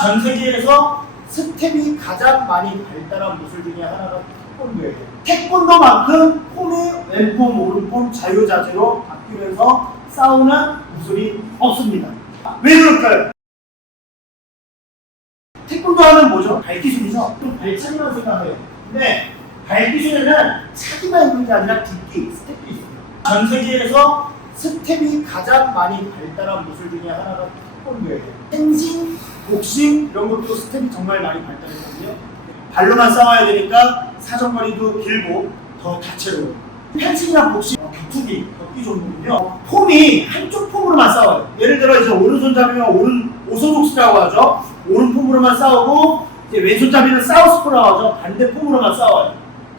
전 세계에서 스텝이 가장 많이 발달한 무술 중에 하나가 태권도예요. 태권도만큼 폼의 왼폼, 오른폼 자유자재로 바뀌면서 싸우는 무술이 없습니다. 왜 그럴까요? 태권도 하면 뭐죠? 발기술이죠. 좀 발차기만 생각해요. 근데 발기술에는 차기만 있는 게 아니라 뒷기, 스텝도 있어요. 전 세계에서 스텝이 가장 많이 발달한 무술 중에 하나가 태권도예요. 펜싱, 복싱 이런 것도 스텝이 정말 많이 발달했거든요. 발로만 싸워야 되니까 사정거리도 길고 더 다채로워요. 펜싱이나 복싱, 격투기 종류는요. 폼이 한쪽 폼으로만 싸워요. 예를 들어 이제 오른손잡이면 오소독스라고 하죠. 오른폼으로만 싸우고 이제 왼손잡이는 사우스포라고 하죠. 반대 폼으로만 싸워요.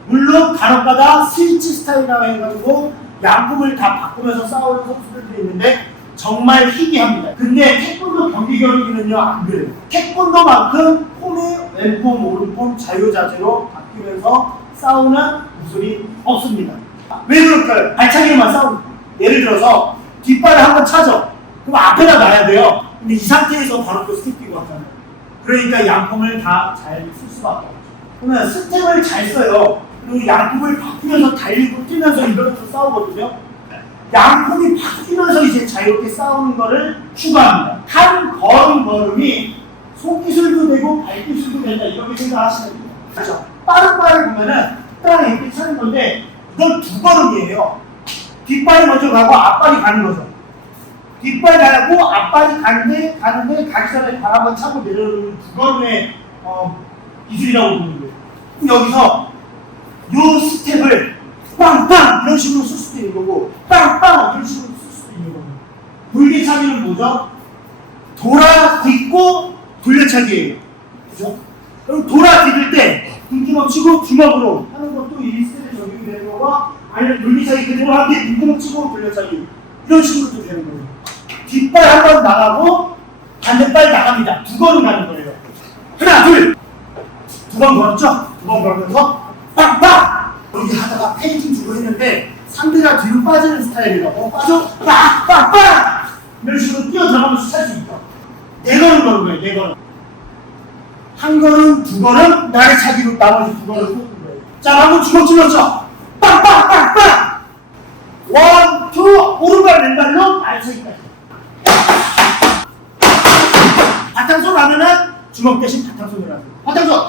물론 간혹가다 스위치 스타일이라고 해가지고 양폼을 다 바꾸면서 싸우는 선수들도 있는데 정말 희귀합니다. 근데 태권도 경기 경기는요 안 그래요. 태권도만큼 폼의 왼폼, 오른폼 자유자재로 바뀌면서 싸우는 무술이 없습니다. 왜 그럴까요? 발차기로만 싸우는 거예요. 예를 들어서 뒷발을 한번 차죠. 그럼 앞에다 놔야 돼요. 근데 이 상태에서 바로 또 스텝 뛰고 하잖아요. 그러니까 양폼을 다 잘 쓸 수밖에 없죠. 그러면 스텝을 잘 써요. 그리고 양폼을 바꾸면서 달리고 뛰면서 이러면서 싸우거든요. 양폼이 바뀌면서 이제 자유롭게 싸우는 거를 추구합니다. 한 걸음이 손기술도 되고 발기술도 된다 이렇게 생각하시면 돼요. 그렇죠? 빠른 보면은 딱 이렇게 차는 건데 이건 두 걸음이에요. 뒷발이 먼저 가고 앞발이 가는 거죠. 뒷발 가고 앞발이 가기 전에 발 한번 차고 내려오는 두 걸음의 기술이라고 부르는 거예요. 여기서 이 스텝을 빵빵 이런 식으로 쓸 수도 있는 거고 빵빵 이런 식으로 쓸 수도 있는 거고 돌개차기는 뭐죠? 돌아 딛고 돌려차기예요. 그죠? 그럼 돌아 딛을 때 빈틈없 치고 주먹으로 하는 것도 이 스텝에 적용이 되는 거고 아니면 돌개차기 그대로 할 때 빈틈없 치고 돌려차기 이런 식으로도 되는 거예요. 뒷발 한 번 나가고 반대발 나갑니다. 두 걸음 가는 거예요. 하나 둘 두 번 걸었죠? 두 번 걸면서 빵빵 이렇게 하다가 페인팅 주고 했는데 상대가 뒤로 빠지는 스타일이라고 빠져 빵빵빵 이런 식으로 뛰어 들어가면서 찰 수 있죠. 네 걸음 거는 거예요. 네 걸음 한 걸음 두 걸음 나래차기로 나머지 두 걸음 쏘는 거예요. 자 방금 주먹 찔렀죠? 빵빵빵빵 원, 투 오른발 왼발로 나래차기까지 바탕손 하면은 주먹 대신 바탕손을 하세요. 바탕손